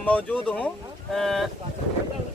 मौजूद हूँ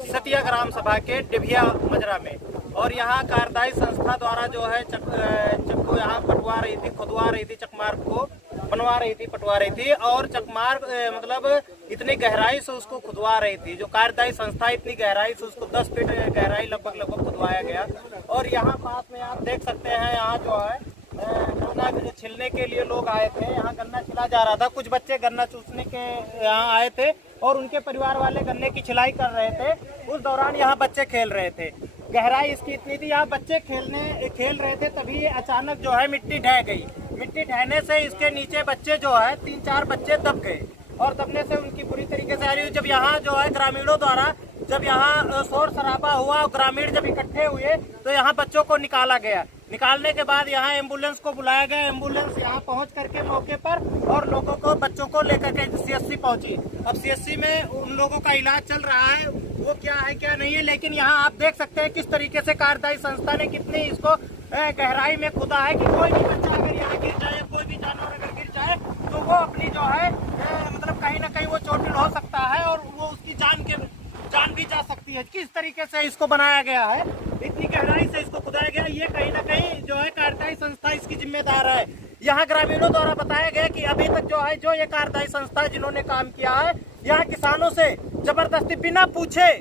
सत्याग्राम सभा के डिभिया मजरा में, और यहाँ कार्यदायी संस्था द्वारा जो है चक्को यहाँ पटवा रही थी, खुदवा रही थी, चकमार्ग को बनवा रही थी, पटवा रही थी, और चकमार्ग मतलब इतनी गहराई से उसको खुदवा रही थी। जो कार्यदायी संस्था इतनी गहराई से उसको 10 फीट गहराई लगभग खुदवाया गया। और यहाँ पास में आप देख सकते हैं, यहाँ जो है गन्ना छिलने के लिए लोग आए थे। यहाँ गन्ना छिला जा रहा था, कुछ बच्चे गन्ना चूसने के यहाँ आए थे और उनके परिवार वाले गन्ने की छिलाई कर रहे थे। उस दौरान यहाँ बच्चे खेल रहे थे। गहराई इसकी इतनी थी, यहाँ बच्चे खेल रहे थे, तभी अचानक जो है मिट्टी ढह गई। मिट्टी ढहने से इसके नीचे बच्चे जो है 3-4 बच्चे दब गए, और दबने से उनकी बुरी तरीके से आ रही हुई। जब यहाँ जो है ग्रामीणों द्वारा जब यहाँ शोर शराबा हुआ, ग्रामीण जब इकट्ठे हुए तो यहाँ बच्चों को निकाला गया। निकालने के बाद यहाँ एम्बुलेंस को बुलाया गया। एम्बुलेंस यहाँ पहुँच करके मौके पर और लोगों को, बच्चों को लेकर के CSC पहुंची। अब CSC में उन लोगों का इलाज चल रहा है, वो क्या है क्या नहीं है। लेकिन यहाँ आप देख सकते हैं किस तरीके से कार्यदायी संस्था ने कितनी इसको गहराई में खुदा है कि कोई भी बच्चा अगर यहाँ गिर जाए, कोई भी जानवर अगर गिर जाए तो वो अपनी जो है मतलब कहीं ना कहीं वो चोटिल हो सकता है और वो उसकी जान भी जा सकती है। किस तरीके से इसको बनाया गया है, इतनी गहराई से इसको खुदाया गया, ये कहीं ना कहीं जो है कार्यदायी संस्था इसकी जिम्मेदार है। यहाँ ग्रामीणों द्वारा बताया गया कि अभी तक जो है जो ये कार्यदायी संस्था जिन्होंने काम किया है, यहाँ किसानों से जबरदस्ती बिना पूछे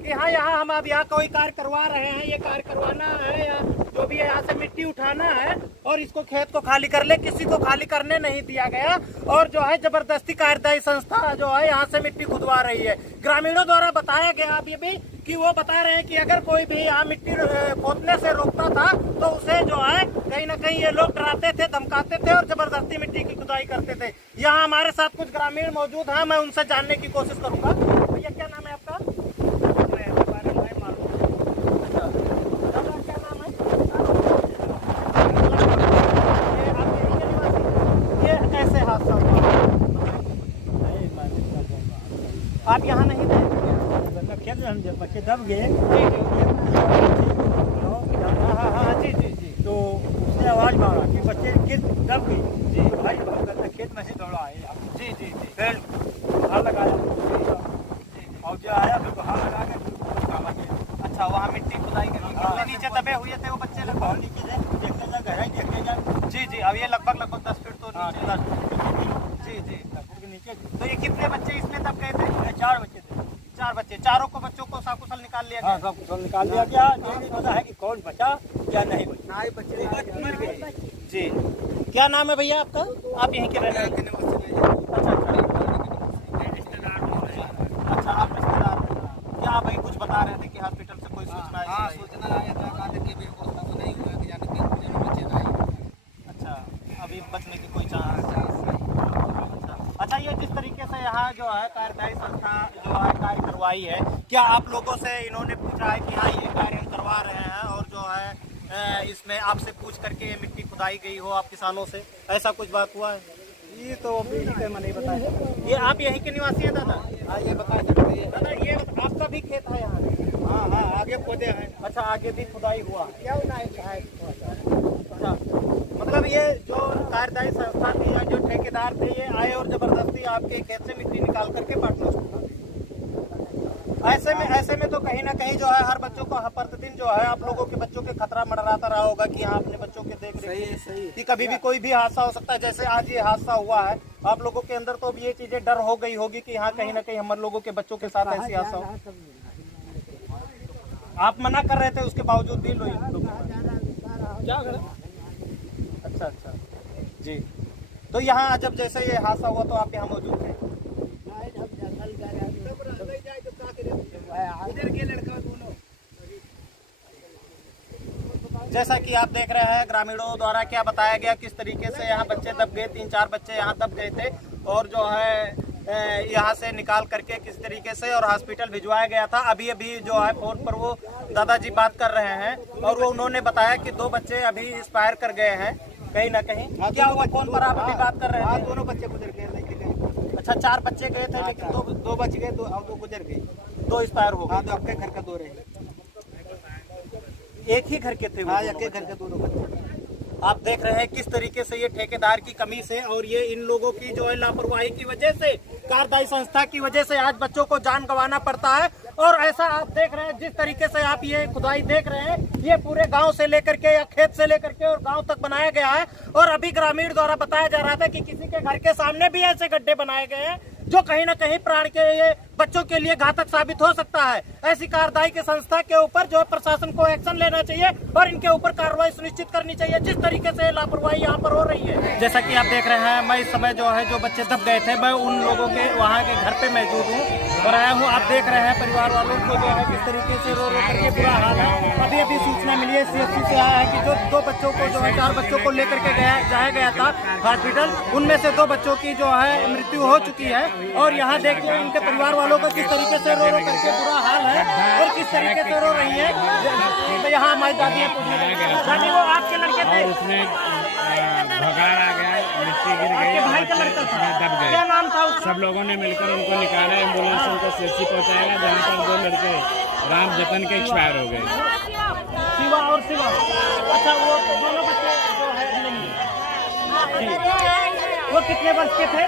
कि हाँ यहाँ हम अब यहाँ कोई कार्य करवा रहे हैं, ये कार्य करवाना है या जो भी है यहाँ से मिट्टी उठाना है और इसको खेत को खाली कर ले, किसी को खाली करने नहीं दिया गया। और जो है जबरदस्ती कार्यदायी संस्था जो है यहाँ से मिट्टी खुदवा रही है। ग्रामीणों द्वारा बताया गया अभी भी कि वो बता रहे हैं कि अगर कोई भी यहाँ मिट्टी खोदने से रोकता था तो उसे जो है कहीं ना कहीं ये लोग डराते थे, धमकाते थे और जबरदस्ती मिट्टी की खुदाई करते थे। यहाँ हमारे साथ कुछ ग्रामीण मौजूद हैं, मैं उनसे जानने की कोशिश करूंगा। भैया क्या नाम है आपका? आप यहाँ नहीं थे? खेल में जब बच्चे दब गए, हाँ जी जी जी, तो उसने आवाज मारा कि बच्चे किस दब गई जी। भाई खेत में से दौड़ा आए जी जी जी, फिर हाथ लगाया और जो आया फिर हाथ लगा के। अच्छा, वहाँ मिट्टी खुदाई करके नीचे दबे हुए थे वो बच्चे लगभग नीचे देखने जा, गहराई देखने जा। जी जी, अब ये लगभग 10 फीट तो नीचे। जी जी, नीचे। तो ये कितने बच्चे इसमें दब गए थे? 4 बच्चे थे। 4 बच्चे, चारों को बच्चों को साकुशल निकाल लिया गया? हाँ, सब कुशल निकाल दिया गया। ये नहीं पता है कि कौन बचा या नहीं बचा। बच्चे मर गए। जी, क्या नाम है भैया आपका? आप यहीं के रहने वाले? अच्छा, आप रिश्तेदार क्या भाई कुछ बता रहे थे कि हॉस्पिटल से कोई सूचना आई? हाँ, सूचना आया था, कहा था कि व्यवस्था तो नहीं हुआ कि जाने के बच्चे नहीं। अच्छा, अभी बचने की कोई चांस? अच्छा, ये जिस तरीके से यहाँ जो है कार्यदायी संस्था जो है कार्य करवाई है, क्या आप लोगों से इन्होंने पूछा है कि हाँ ये कार्य हम करवा रहे हैं और जो है इसमें आपसे पूछ करके ये मिट्टी खुदाई गई हो आप किसानों से, ऐसा कुछ बात हुआ है? ये तो अभी नहीं बताया। ये आप यहीं के निवासी हैं दादा? हाँ, ये बता सकते हैं। दादा ये आपका भी खेत है यहाँ? हाँ हाँ, आगे पौधे हैं। अच्छा, आगे भी खुदाई हुआ? क्या नहीं है। अच्छा, मतलब ये जो कार्यदायी संस्था थी या जो ठेकेदार थे ये आए और जबरदस्ती आपके खेत से मिट्टी निकाल करके बांटना शुरू कर दिया। ऐसे में तो कहीं ना कहीं जो है हर बच्चों को प्रतिदिन जो है आप लोगों के बच्चों के खतरा मंडराता रहा होगा कि हाँ अपने बच्चों के देख रेख कि कभी भी कोई भी हादसा हो सकता है। जैसे आज ये हादसा हुआ है, आप लोगों के अंदर तो भी ये चीजें डर हो गई होगी कि हाँ कहीं ना कहीं हमारे लोगों के बच्चों के साथ ऐसी हादसा हो। आप मना कर रहे थे उसके बावजूद भी लोग क्या करें? अच्छा अच्छा जी, तो यहाँ जब जैसे ये हादसा हुआ तो आप यहाँ मौजूद थे? जैसा कि आप देख रहे हैं ग्रामीणों द्वारा क्या बताया गया, किस तरीके से यहाँ बच्चे दब गए, 3-4 बच्चे यहाँ दब गए थे और जो है यहाँ से निकाल करके किस तरीके से और हॉस्पिटल भिजवाया गया था। अभी जो है फोन पर वो दादाजी बात कर रहे हैं और वो उन्होंने बताया कि 2 बच्चे अभी एक्सपायर कर गए हैं कहीं ना कहीं। क्या हुआ, फोन पर आप अभी बात कर रहे हैं? दोनों बच्चे गुजर गए। अच्छा, 4 बच्चे गए थे लेकिन 2 बच गए, 2 गुजर गए। 2 एक्सपायर हो गए। तो आपके घर का 2 रहे। एक ही घर के थे? हाँ, एक ही घर के 2 बच्चे। आप देख रहे हैं किस तरीके से ये ठेकेदार की कमी से और ये इन लोगों की जो है लापरवाही की वजह से कार्यदायी संस्था की वजह से आज बच्चों को जान गंवाना पड़ता है। और ऐसा आप देख रहे हैं, जिस तरीके से आप ये खुदाई देख रहे हैं, ये पूरे गांव से लेकर के या खेत से लेकर के और गांव तक बनाया गया है। और अभी ग्रामीण द्वारा बताया जा रहा था कि किसी के घर के सामने भी ऐसे गड्ढे बनाए गए हैं जो कहीं ना कहीं प्राण के ये बच्चों के लिए घातक साबित हो सकता है। ऐसी कार्यदायी की संस्था के ऊपर जो है प्रशासन को एक्शन लेना चाहिए और इनके ऊपर कार्रवाई सुनिश्चित करनी चाहिए, जिस तरीके से लापरवाही यहाँ पर हो रही है। जैसा कि आप देख रहे हैं, मैं इस समय जो है जो बच्चे दब गए थे, मैं उन लोगों के वहाँ के घर पे मौजूद हूँ और आया हूँ। आप देख रहे हैं परिवार वालों को जो है किस तरीके से रो रो करके बुरा हाल है। अभी अभी सूचना मिली है, CSC से आया है कि जो 2 बच्चों को जो है 4 बच्चों को लेकर के जाया गया था हॉस्पिटल, उनमें से 2 बच्चों की जो है मृत्यु हो चुकी है। और यहाँ देखिए इनके परिवार वालों का किस तरीके से रो रो करके बुरा हाल है और किस तरीके से रो रही है। यहाँ हमारी दादी दादी, वो आपके लड़के थे, उसमें भगाड़ आ गया, मिट्टी गिर गई, भाई का लड़का था, दब गए। क्या नाम था उसका? सब लोगों ने मिलकर उनको निकाला, एम्बुलेंस उनको CSC पहुंचाया, जहाँ पर 2 लड़के राम जतन के एक्सपायर हो गए। शिवा और शिवा, अच्छा वो दोनों बच्चे जो है नहीं, वो कितने वर्ष के थे?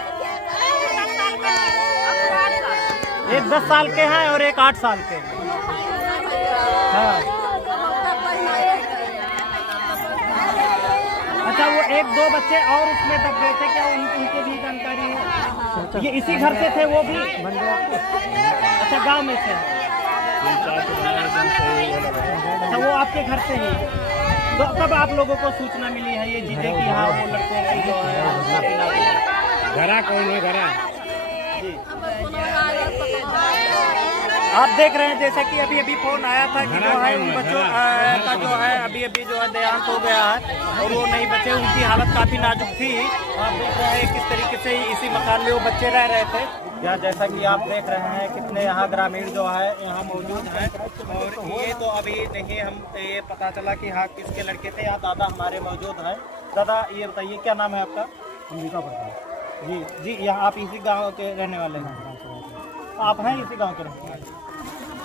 एक 10 साल के हैं और एक 8 साल के। हाँ, अच्छा वो 1-2 बच्चे और उसमें दब गए थे क्या? उनकी भी जानकारी है? ये इसी घर से थे वो भी? अच्छा, गांव में से। अच्छा, वो आपके घर से ही? तो कब आप लोगों को सूचना मिली है ये चीजें कि हाँ वो लड़कों की जो है घरा कोई नहीं घरा? आप देख रहे हैं जैसा कि अभी अभी फोन आया था कि जो है उन बच्चों का जो है अभी अभी जो है देहांत हो गया है और वो नहीं बचे, उनकी हालत काफी नाजुक थी। आप देख रहे हैं किस तरीके से इसी मकान में वो बच्चे रह रहे थे। या जैसा कि आप देख रहे हैं कितने यहाँ ग्रामीण जो है यहाँ मौजूद हैं। और ये तो अभी नहीं हम ये पता चला कि हाँ किसके लड़के थे। यहाँ दादा हमारे मौजूद हैं। दादा ये बताइए क्या नाम है आपका? अंबिका प्रसाद। जी जी, यहाँ आप इसी गाँव के रहने वाले हैं? आप हैं इसी गाँव के रहने वाले?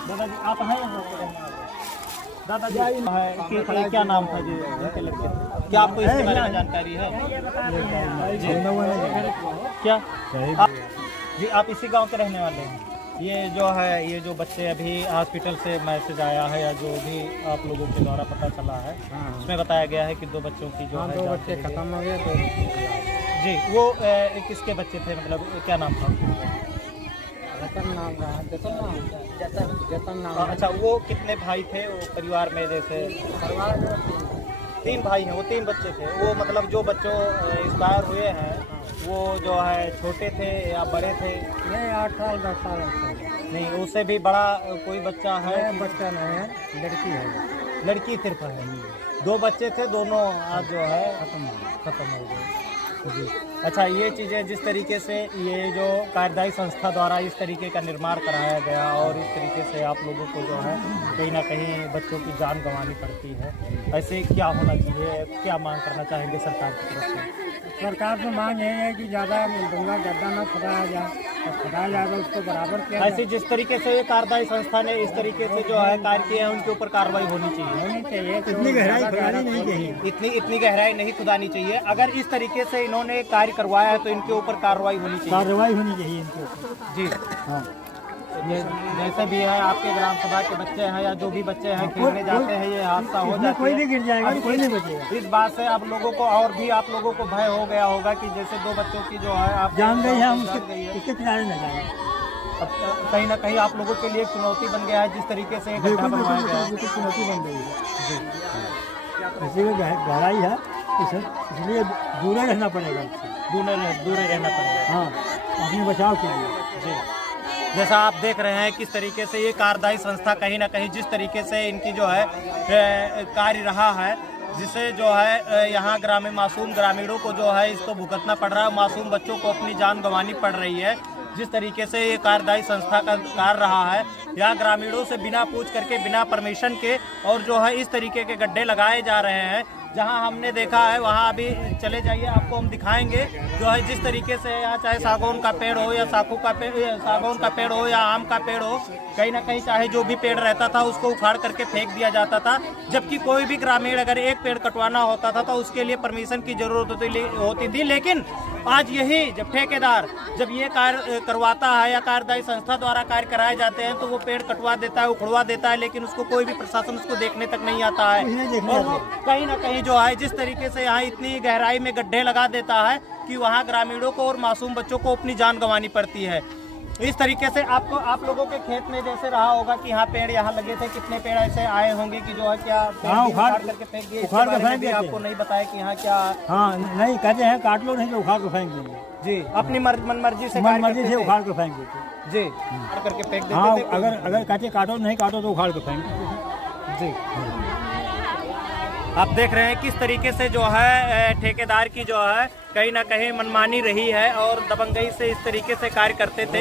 दादाजी आप हैं यहाँ के रहने वाले? दादाजी है क्या नाम था जी उनके लड़के? क्या आपको इसके बारे में जानकारी है? क्या जी आप इसी गांव के रहने वाले हैं? ये जो है ये जो बच्चे अभी हॉस्पिटल से मैसेज आया है या जो भी आप लोगों के द्वारा पता चला है उसमें बताया गया है कि 2 बच्चों की जो है 2 बच्चे खत्म हो गए। तो जी वो किसके बच्चे थे, मतलब क्या नाम था? जतन नाम। अच्छा, वो कितने भाई थे वो परिवार में? जैसे परिवार में 3 भाई हैं, वो 3 बच्चे थे। वो मतलब जो बच्चों एक्सपायर हुए हैं वो जो है छोटे थे या बड़े थे? नहीं, 8 साल 10 साल नहीं, उससे भी बड़ा कोई बच्चा है? बच्चा नहीं है, लड़की है। लड़की सिर्फ है? 2 बच्चे थे, दोनों आज जो है खत्म हो गए। जी, अच्छा ये चीज़ें जिस तरीके से ये जो कार्यदायी संस्था द्वारा इस तरीके का निर्माण कराया गया और इस तरीके से आप लोगों को जो है कहीं ना कहीं बच्चों की जान गंवानी पड़ती है, ऐसे क्या होना चाहिए? क्या मांग करना चाहेंगे सरकार की तरफ से? सरकार से मांग यही है कि ज़्यादा गंगा गड्ढा न खुदाया जाए, खुदाया जाएगा उसको बराबर किया ऐसे जिस तरीके से ये कार्यदायी संस्था ने इस तरीके से जो है कार्य किए हैं उनके ऊपर कार्रवाई होनी चाहिए। इतनी गहराई खुदानी नहीं चाहिए, इतनी गहराई नहीं खुदानी चाहिए। अगर इस तरीके से इन्होंने कार्य करवाया है तो इनके ऊपर कार्रवाई होनी चाहिए। कार्रवाई होनी चाहिए इनके ऊपर। जी हाँ, ये जैसे भी है आपके ग्राम सभा के बच्चे हैं या जो भी बच्चे हैं खेलने जाते हैं, ये हादसा हो जाता है, कोई नहीं गिर जाएगा, कोई नहीं बचेगा। इस बात से आप लोगों को और भी आप लोगों को भय हो गया होगा कि जैसे 2 बच्चों की जो है आप जान गई है, हम उसके किनारे न जाएंगे। अब कहीं ना कहीं आप लोगों के लिए एक चुनौती बन गया है जिस तरीके से गड्ढा बनवाया गया है। चुनौती बन गई है, इसी में गहराई है, इसलिए दूर रहना पड़ेगा, दूर रहना पड़ेगा। हाँ, अपने बचाव के लिए। जी, जैसा आप देख रहे हैं किस तरीके से ये कार्यदायी संस्था कहीं ना कहीं जिस तरीके से इनकी जो है कार्य रहा है, जिससे जो है यहाँ मासूम ग्रामीणों को जो है इसको भुगतना पड़ रहा है, मासूम बच्चों को अपनी जान गंवानी पड़ रही है। जिस तरीके से ये कार्यदायी संस्था का कार्य रहा है, यहाँ ग्रामीणों से बिना पूछ करके बिना परमिशन के और जो है इस तरीके के गड्ढे लगाए जा रहे हैं जहां हमने देखा है वहां अभी चले जाइए, आपको हम दिखाएंगे जो है जिस तरीके से यहाँ चाहे सागौन का पेड़ हो या सागौन का पेड़ हो या आम का पेड़ हो, कहीं ना कहीं चाहे जो भी पेड़ रहता था उसको उखाड़ करके फेंक दिया जाता था। जबकि कोई भी ग्रामीण अगर एक पेड़ कटवाना होता था तो उसके लिए परमिशन की जरूरत होती थी। लेकिन आज यही जब ठेकेदार जब ये कार्य करवाता है या कार्यदायी संस्था द्वारा कार्य कराए जाते हैं तो वो पेड़ कटवा देता है, उखड़वा देता है, लेकिन उसको कोई भी प्रशासन उसको देखने तक नहीं आता है। और वो कहीं ना कहीं जो है जिस तरीके से यहाँ इतनी गहराई में गड्ढे लगा देता है कि वहाँ ग्रामीणों को और मासूम बच्चों को अपनी जान गंवानी पड़ती है। इस तरीके से आप लोगों के खेत में जैसे रहा होगा कि यहाँ पेड़ यहाँ लगे थे, कितने पेड़ ऐसे आए होंगे कि जो है क्या उखाड़ करके फेंक दिए, उखाड़ के फेंक दिए, आपको नहीं बताया कि यहाँ क्या? हाँ नहीं कहते हैं काट लो, नहीं तो उखाड़ के फेंक देंगे जी, अपनी मनमर्जी से उखाड़ के फेंक देते जी, उखाड़ करके फेंक देते हाँ। थे। अगर कहते काटो नहीं काटो तो उखाड़ के फेंक देते जी, आप देख रहे हैं किस तरीके से जो है ठेकेदार की जो है कहीं ना कहीं मनमानी रही है और दबंगई से इस तरीके से कार्य करते थे।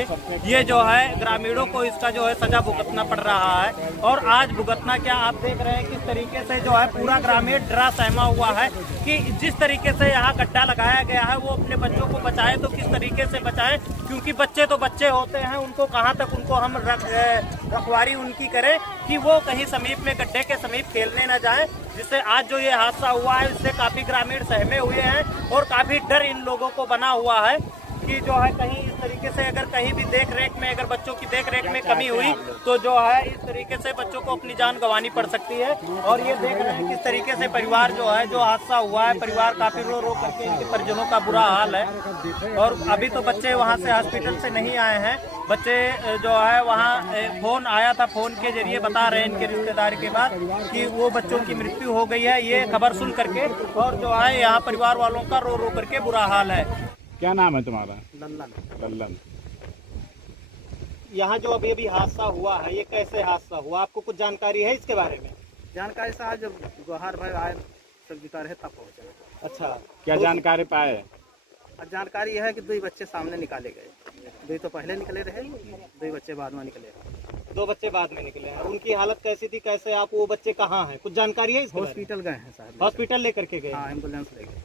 ये जो है ग्रामीणों को इसका जो है सजा भुगतना पड़ रहा है। और आज भुगतना क्या, आप देख रहे हैं किस तरीके से जो है पूरा ग्रामीण डरा सहमा हुआ है कि जिस तरीके से यहाँ गड्ढा लगाया गया है वो अपने बच्चों को बचाए तो किस तरीके से बचाए, क्योंकि बच्चे तो बच्चे होते हैं, उनको कहाँ तक उनको हम रखवारी उनकी करें कि वो कहीं समीप में गड्ढे के समीप खेलने न जाए। जिससे आज जो ये हादसा हुआ है इससे काफी ग्रामीण सहमे हुए हैं और काफी डर इन लोगों को बना हुआ है कि जो है कहीं इस तरीके से अगर कहीं भी देख रेख में अगर बच्चों की देख रेख में कमी हुई तो जो है इस तरीके से बच्चों को अपनी जान गंवानी पड़ सकती है। और ये देख रहे हैं किस तरीके से परिवार जो है जो हादसा हुआ है, परिवार काफी रो रो करके इनके परिजनों का बुरा हाल है। और अभी तो बच्चे वहाँ से हॉस्पिटल से नहीं आए हैं, बच्चे जो है वहाँ फोन आया था, फोन के जरिए बता रहे हैं इनके रिश्तेदार के बाद कि वो बच्चों की मृत्यु हो गई है। ये खबर सुन करके और जो है यहाँ परिवार वालों का रो रो करके बुरा हाल है। क्या नाम है तुम्हारा? लल्लन। लल्लन। यहाँ जो अभी हादसा हुआ है ये कैसे हादसा हुआ, आपको कुछ जानकारी है इसके बारे में? जानकारी से आज जब गुहार भाई आए सब जिता रहे तब पहुँचे। अच्छा, क्या जानकारी पाए? जानकारी यह है कि 2 बच्चे सामने निकाले गए, 2 तो पहले निकले रहे, 2 बच्चे बाद में निकले। 2 बच्चे बाद में निकले हैं, उनकी हालत कैसी थी, कैसे आप वो बच्चे कहाँ हैं, कुछ जानकारी है इसके बारे में? हॉस्पिटल गए हैं साहब। हॉस्पिटल लेकर के गए? हाँ, एम्बुलेंस ले गए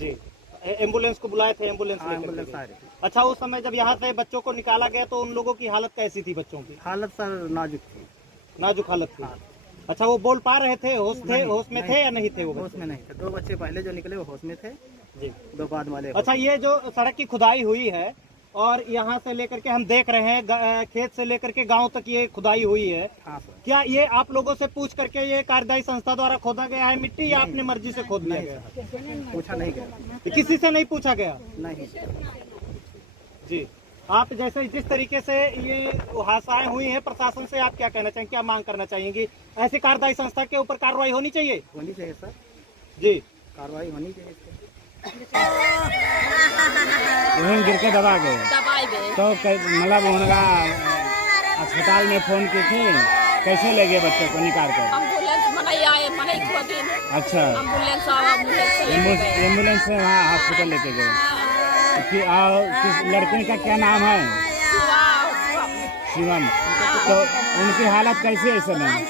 जी, एम्बुलेंस को बुलाए थे? एम्बुलेंस एम्बुलेंस आ रही थी। अच्छा, उस समय जब यहाँ से बच्चों को निकाला गया तो उन लोगों की हालत कैसी थी? बच्चों की हालत सर नाजुक थी। नाजुक हालत थी। अच्छा, वो बोल पा रहे थे? होश में थे या नहीं थे? वो होश में नहीं थे। 2 बच्चे पहले जो निकले वो होश में थे जी, 2 बाद वाले। अच्छा, ये जो सड़क की खुदाई हुई है और यहाँ से लेकर के हम देख रहे हैं खेत से लेकर के गांव तक ये खुदाई हुई है, हाँ सर। क्या ये आप लोगों से पूछ करके ये कार्यदायी संस्था द्वारा खोदा गया है मिट्टी या अपनी मर्जी से खोद लिया गया? पूछा नहीं गया। किसी से नहीं पूछा गया? नहीं जी, आप जैसे जिस तरीके से ये हादसाएं हुई हैं प्रशासन से आप क्या कहना चाहेंगे, क्या मांग करना चाहेंगे? ऐसी कार्यदायी संस्था के ऊपर कार्रवाई होनी चाहिए? होनी चाहिए सर जी, कार्रवाई होनी चाहिए। गिर के दबा गए तो मतलब उनका अस्पताल में फोन की थी, कैसे ले गए बच्चे को निकाल कर? अच्छा, एम्बुलेंस से वहाँ हॉस्पिटल लेके गए। किस लड़के का क्या नाम है? शिवम। तो उनकी हालत कैसी है इस समय?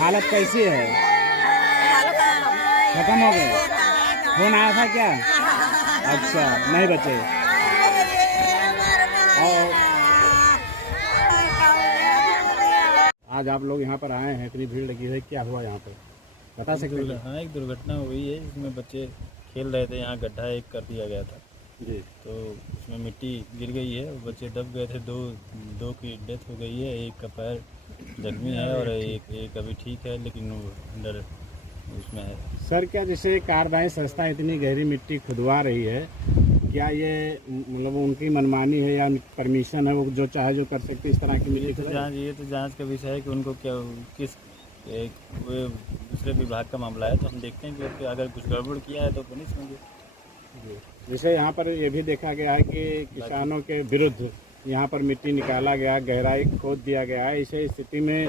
हालत कैसी है? खत्म हो गए? फोन आया था क्या? अच्छा, नहीं बचे। और आज आप लोग यहाँ पर आए हैं, इतनी भीड़ लगी है, क्या हुआ यहाँ पर बता सकते हैं? हाँ, एक दुर्घटना हुई है जिसमें बच्चे खेल रहे थे, यहाँ गड्ढा एक कर दिया गया था जी, तो उसमें मिट्टी गिर गई है, बच्चे दब गए थे। दो की डेथ हो गई है, एक का पैर जख्मी है और एक अभी ठीक है लेकिन वो अंदर उसमें है। सर, क्या जैसे कार्यदायी संस्था इतनी गहरी मिट्टी खुदवा रही है, क्या ये मतलब उनकी मनमानी है या परमिशन है, वो जो चाहे जो कर सकते इस तरह की मिट्टी? ये तो जांच का विषय है कि उनको क्या किस वो दूसरे विभाग का मामला है, तो हम देखते हैं कि अगर कुछ गड़बड़ किया है तो पुलिस होंगे। जैसे यहाँ पर ये भी देखा गया है कि किसानों के विरुद्ध यहाँ पर मिट्टी निकाला गया, गहराई खोद दिया गया है। इसे स्थिति में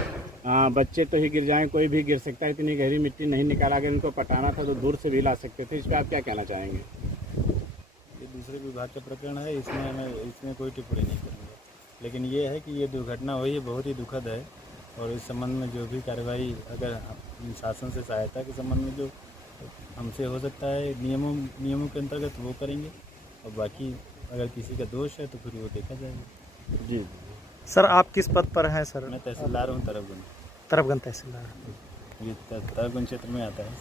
बच्चे तो ही गिर जाएं, कोई भी गिर सकता है। इतनी गहरी मिट्टी नहीं निकाला गया, इनको पटाना था तो दूर से भी ला सकते थे। इस पर आप क्या कहना चाहेंगे? ये दूसरे विभाग का प्रकरण है, इसमें कोई टिप्पणी नहीं करूँगा, लेकिन ये है कि ये दुर्घटना हुई है बहुत ही दुखद है और इस संबंध में जो भी कार्रवाई अगर शासन से सहायता के संबंध में जो तो हमसे हो सकता है नियमों के अंतर्गत वो करेंगे, और बाकी अगर किसी का दोष है तो फिर वो देखा जाएगा। जी। सर आप किस पद पर हैं सर? मैं तहसीलदार हूँ तरफगंज, तरफगंज तहसीलदार। ये तरफगंज क्षेत्र में आता है।